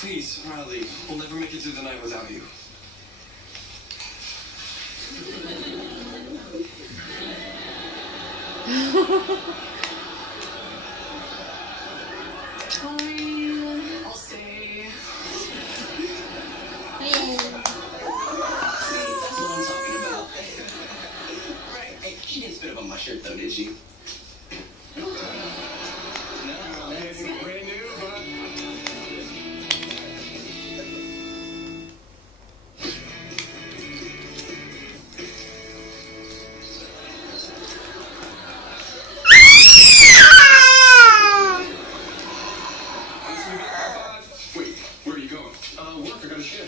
Please, Riley, we'll never make it through the night without you. Fine, I'll stay. That's what I'm talking about. Right. Hey, she didn't spit up on my shirt though, did she? No, anything brand new, but...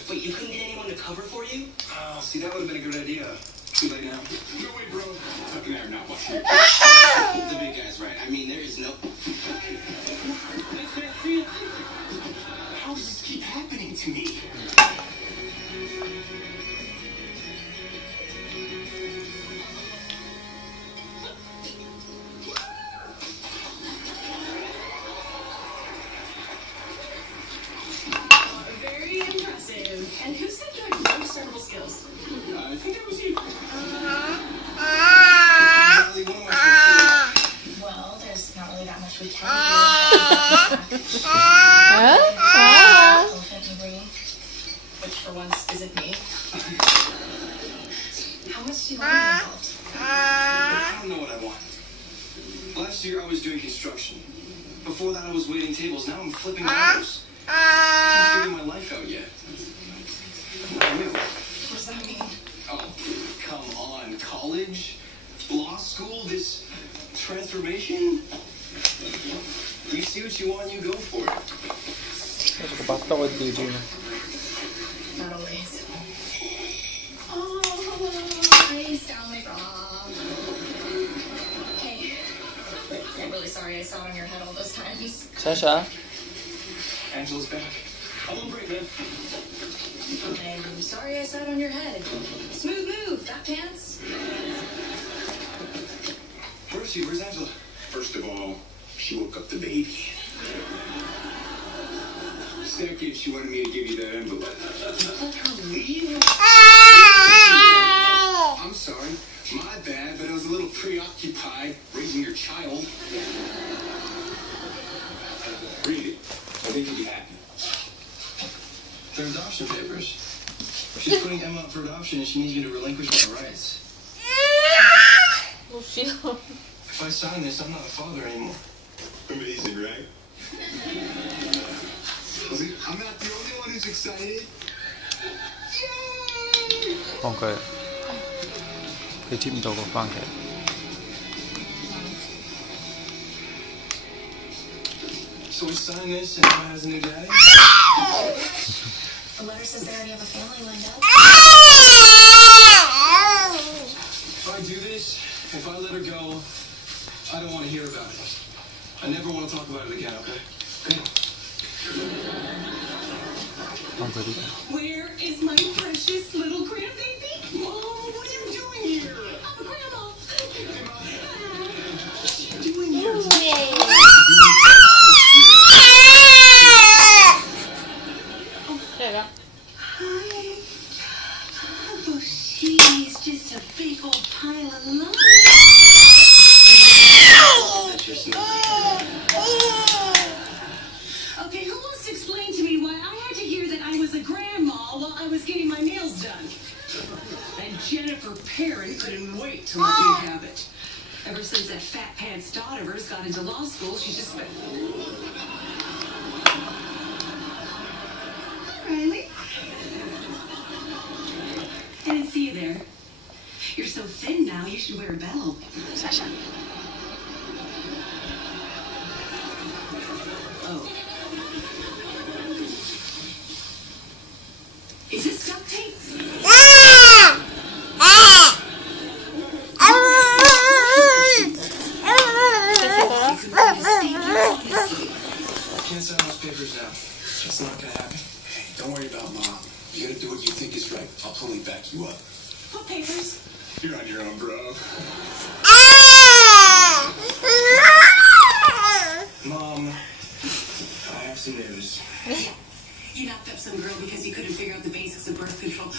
Wait, you couldn't get anyone to cover for you? Oh, see, that would have been a good idea. Too late now. No way, bro. Tuck and I are not watching. The big guy's right. I mean, there is no... How does this keep happening to me? And who said you had no servable skills? I think it was you. Well, there's not really that much we can do. Elephant in green, which for once isn't me. How much do you want to be involved? I don't know what I want. Last year I was doing construction. Before that I was waiting tables. Now I'm flipping orders. I can't figure my life out yet. What does that mean? Oh, come on. College? Law school? This transformation? You see what you want, you go for it. 맞다고 했지 지금. Not always. Oh, I sound like Rob. Hey, I'm really sorry I sat on your head all those times. Sasha. Angela's back. I'm on break, man. I'm sorry I sat on your head. Smooth move, fat pants. Where is she? Where's Angela? First of all, she woke up the baby. Second, she wanted me to give you that envelope. Let her leave? I'm sorry. My bad, but I was a little preoccupied raising your child. Read it. I think you'll be happy. They're adoption papers. She's putting Emma up for adoption and she needs me to relinquish my rights. If I sign this, I'm not a father anymore. Amazing, right? I'm not the only one who's excited. Yay! Okay. Cái chim đầu của Frank ấy. So we sign this and Emma has a new daddy? The letter says they already have a family lined up. If I do this, if I let her go, I don't want to hear about it. I never want to talk about it again, okay? Okay? Where is my precious little grandbaby? Mom, what are you doing here? I'm a grandma. What are you doing here? Hi. Oh, she's just a big old pile of love. That's your smell. Okay, who wants to explain to me why I had to hear that I was a grandma while I was getting my nails done? And Jennifer Perrin couldn't wait to let me have it. Ever since that fat pants daughter of hers got into law school, she's just been... Hi, Riley. I didn't see you there. You're so thin now, you should wear a belt. Sasha. Oh. Is this duct tape? I can't sign those papers now. It's not gonna happen. Hey, don't worry about Mom. You gotta do what you think is right. I'll totally back you up. What papers? You're on your own, bro. Mom, I have some news. You knocked up some girl because you couldn't figure out the basics of birth control or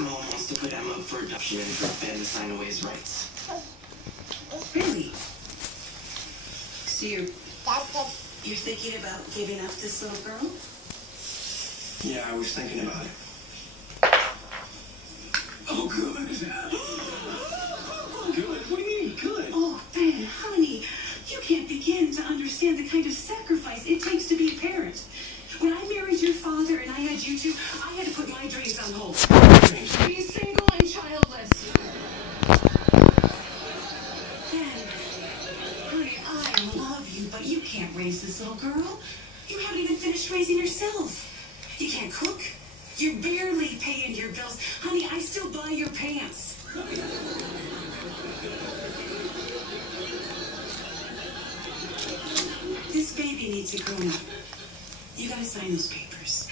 Mom wants to put Emma up for adoption and for Ben to sign away his rights. Really? So you're thinking about giving up this little girl? Yeah, I was thinking about it. Oh, good. Good? What do you mean, good? Oh, Ben, honey, you can't begin to understand the kind of sacrifice it takes to be a parent. When I married your father and I had you two, I had to put my dreams on hold. Be single and childless. Ben, honey, I love you, but you can't raise this little girl. You haven't even finished raising yourself. You can't cook. You're barely paying your bills. Honey, I still buy your pants. This baby needs a grown-up. You gotta sign those papers.